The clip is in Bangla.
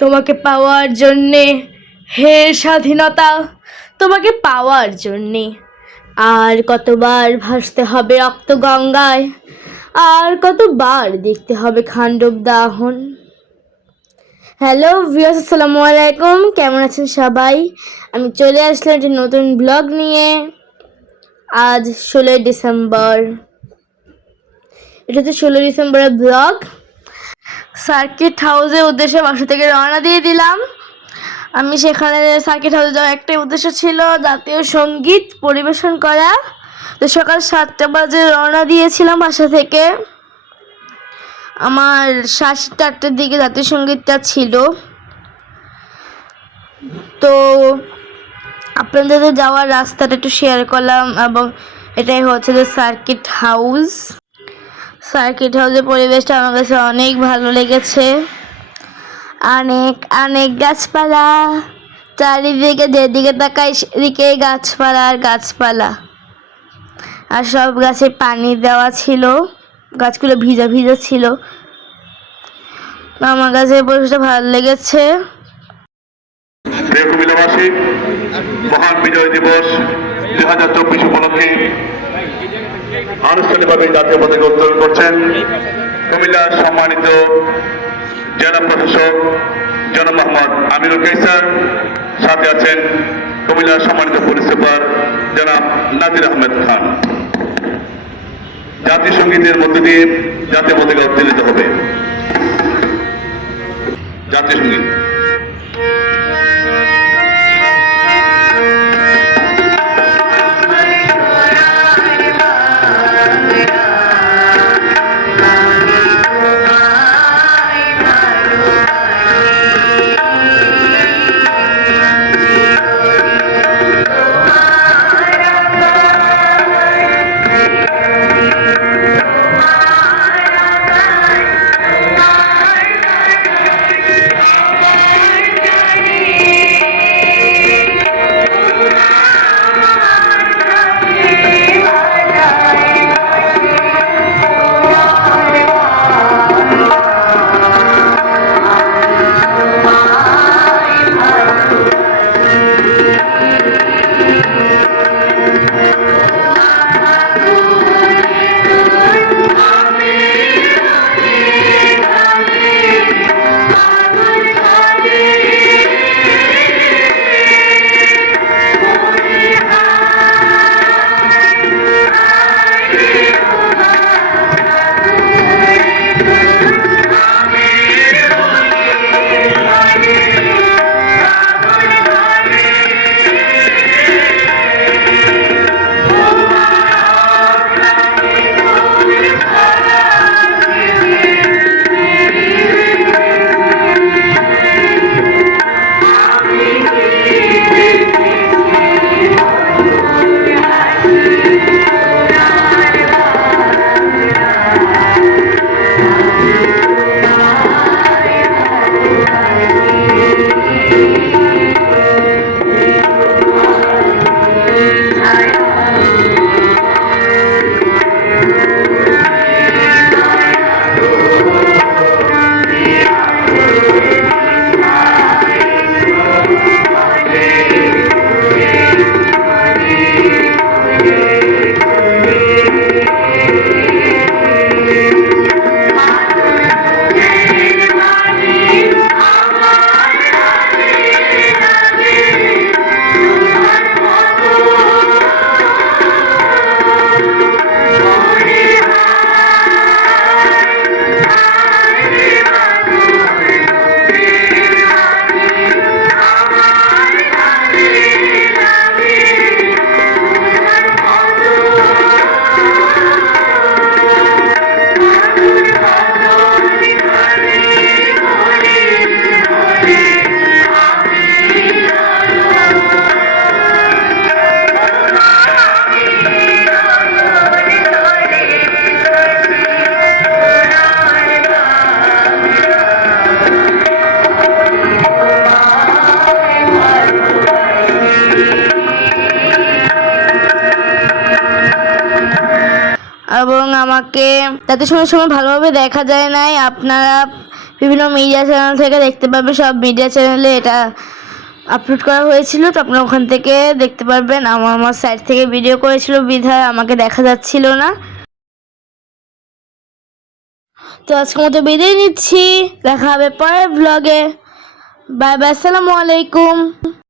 তোমাকে পাওয়ার জন্যে, হে স্বাধীনতা, তোমাকে পাওয়ার জন্যে আর কতবার ভাসতে হবে রক্ত গঙ্গায়, আর কতবার দেখতে হবে খান্ডব দাহন। হ্যালো ভিউয়ার্স, আসসালামু আলাইকুম, কেমন আছেন সবাই? আমি চলে আসলাম একটি নতুন ব্লগ নিয়ে। আজ 16 ডিসেম্বর, এটা হচ্ছে 16 ডিসেম্বরের ব্লগ। সার্কিট হাউসের উদ্দেশ্যে বাসা থেকে রওনা দিয়ে দিলাম। আমি সেখানে সার্কিট হাউসে যাওয়ার একটাই উদ্দেশ্য ছিল, জাতীয় সঙ্গীত পরিবেশন করা। তো সকাল 7টা বাজে রওনা দিয়েছিলাম বাসা থেকে। আমার 8টার দিকে জাতীয় সঙ্গীতটা ছিল। তো আপনাদের যাওয়ার রাস্তাটা একটু শেয়ার করলাম, এবং এটাই হচ্ছে যে সার্কিট হাউস। সার্কিট হাউসের পরিবেশটা আমার কাছে অনেক ভালো লেগেছে। অনেক অনেক গাছপালা, চারিদিকে যেদিকে তাকাই সেদিকে গাছপালা আর গাছপালা, আর সব গাছে পানি দেওয়া ছিল, গাছগুলো ভিজা ভিজা ছিল। আমার কাছে পরিবেশটা ভালো লেগেছে। কুমিল্লাবাসী, মহান বিজয় দিবস 2024 উপলক্ষে আনুষ্ঠানিকভাবে জাতীয় পতাকা উত্তোলন করছেন কুমিল্লার সম্মানিত জেলা প্রশাসক জনাব মোহাম্মদ আমিরুল কায়সার। সাথে আছেন কুমিল্লার সম্মানিত পুলিশ সুপার জনাব নাজির আহমেদ খান। জাতীয় সঙ্গীতের মধ্য দিয়ে জাতীয় পতাকা উত্তোলিত হবে। জাতীয় সঙ্গীত। এবং আমাকে তাতে সময় ভালোভাবে দেখা যায় নাই। আপনারা বিভিন্ন মিডিয়া চ্যানেল থেকে দেখতে পারবেন। সব মিডিয়া চ্যানেলে এটা আপলোড করা হয়েছিল, তো আপনারা ওখান থেকে দেখতে পারবেন। আমার সাইড থেকে ভিডিও করেছিল বিধায় আমাকে দেখা যাচ্ছিল না। তো আজকের মতো বিদায় নিচ্ছি, দেখা হবে পরের ব্লগে। বাই বাই, আসসালামু আলাইকুম।